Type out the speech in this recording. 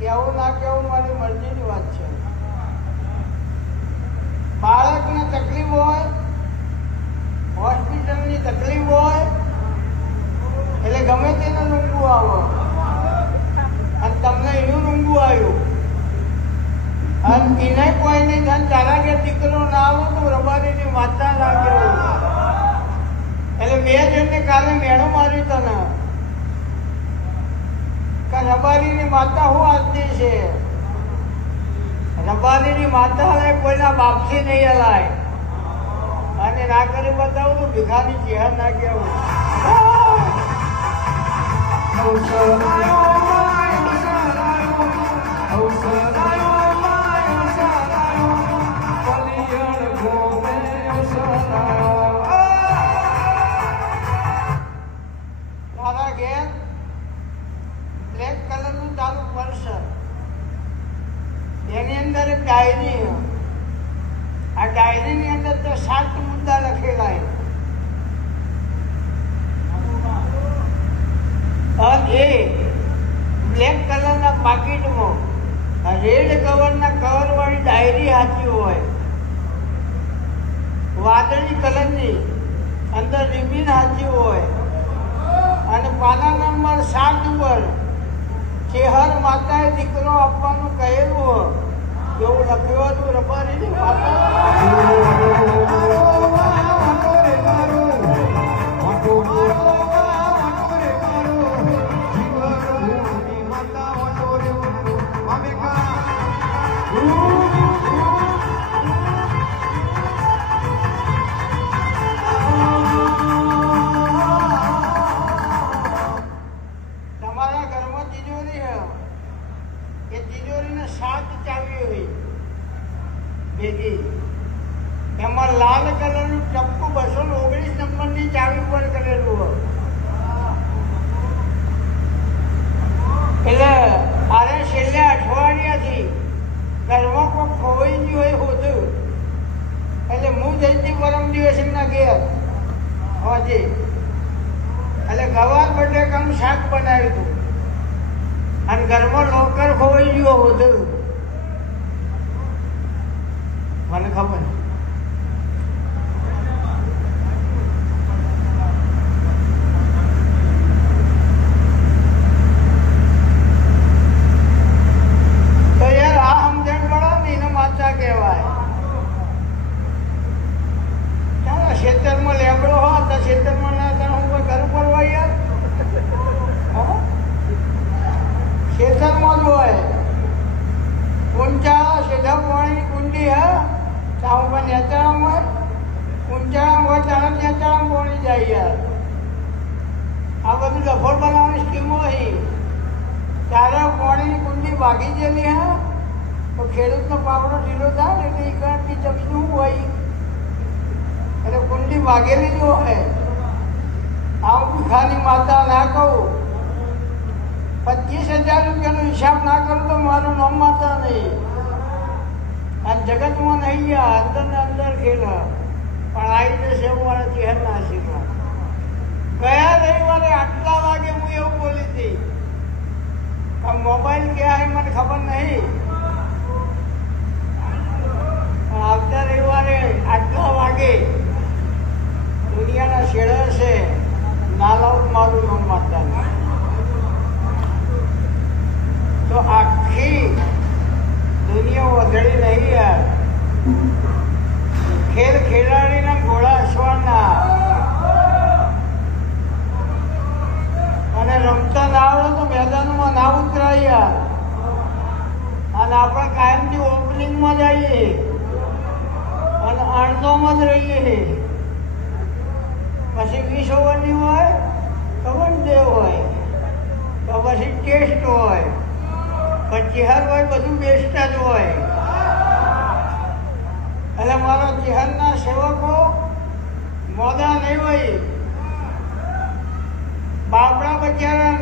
કેવું ના કેવું મારી મરજીની વાત છે. બાળકને તકલીફ હોય, હોસ્પિટલની તકલીફ હોય એટલે ગમે તેને રૂંગું આવો અને તમને એનું રૂંગું આવ્યું અને એને કોઈ નહીં થાય તારા કે દીકરો ના આવો તો રબારીની માતા લાગે એટલે મેં જણને કાલે મેળો માર્યું તને કે રબારીની માતા હું આવતી છે. રબારીની માતા હલાય કોઈના બાપથી નહીં હલાય અને ના કરી બતાવું તો ભીખાની ચહેર ના કેવું. તારા ઘેર બ્લેક કલરનું તારું પર્સ, એની અંદર એક ડાયરી, આ ડાયરીની અંદર તો 7 મુદ્દા લખેલા અને એ બ્લેક કલરના પાકીટમાં રેડ કવરના કવરવાળી ડાયરી સાચી હોય, વાદળી કલરની અંદર રિબિન સાચી હોય અને પાના નંબર 7 ઉપર ચેહર માતાએ દીકરો આપવાનું કહેલું હોય એવું લખ્યું હતું. રબારીની માતા એમાં લાલ કલરનું ચપ્પુ 219 નંબરની ચાવી પર કરેલું હોય. એટલે આરે છેલ્લે અઠવાડિયાથી ઘરમાં કોઈ ખોવાઈ ગયું હોય હોતું એટલે હું જઈતી પરમ દિવસે એમના ઘેર હોજે એટલે ગવાર બટેકાનું શાક બનાવ્યું હતું અને ઘરમાં લોકર ખોવાઈ ગયો હોતું. મને ખબર તો યાર આ સમજણ પડો ને એને માતા કહેવાય. ચાલો ખેતરમાં લેબડો હોય તો ખેતરમાં ના તને હું કોઈ ઘર પરવા યાર ખેતરમાં જ હોય ઊંચા સીધા પાણી કુંડી હા ચાવું પણ નેચાળામાં હોય ઊંચાળામાં હોય ત્યારે નેચાળામાં પોણી જાય યાર. આ બધું ડફોળ બનાવવાની સ્કીમો અહીં ત્યારે પાણીની કુંડી ભાગી ગયેલી હા તો ખેડૂતનો પાવડો ઢીલો થાય એટલે એ કાંઠની જમીન હોય એટલે કુંડી ભાગેલી જ હોય. આવું ભીખાની માતા ના કહું 25,000 રૂપિયાનો હિસાબ ના કરું તો મારું નામ માતા નહીં અને જગતમાં નહીં ગયા અંદર ને અંદર ખેલ પણ આવી જશે એવું મારા ચહેર ના શીખવા. ગયા રવિવારે આટલા વાગે હું એવું બોલી હતી કે મોબાઈલ ક્યાં મને ખબર નહીં પણ આવતા રવિવારે આટલા વાગે દુનિયાના શેડર છે નાલાઉટ મારું નામ માતા નહીં. તો આખી દુનિયા વધડી નહીં યાર. ખેલ ખેલાડીના ઘોડા અસવાના અને રમતા ના આવડે તો મેદાનમાં ના ઉતરાય યાર અને આપણે કાયમથી ઓપનિંગમાં જઈએ અને અડધોમાં જ રહીએ. પછી 20 ઓવરની હોય તો વન ડે હોય તો પછી ટેસ્ટ હોય પણ ચહેર હોય બધું બેસ્ટ જ હોય. એટલે મારા ચહેરના સેવકો મોડા નહીં હોય, બાપડા બચારા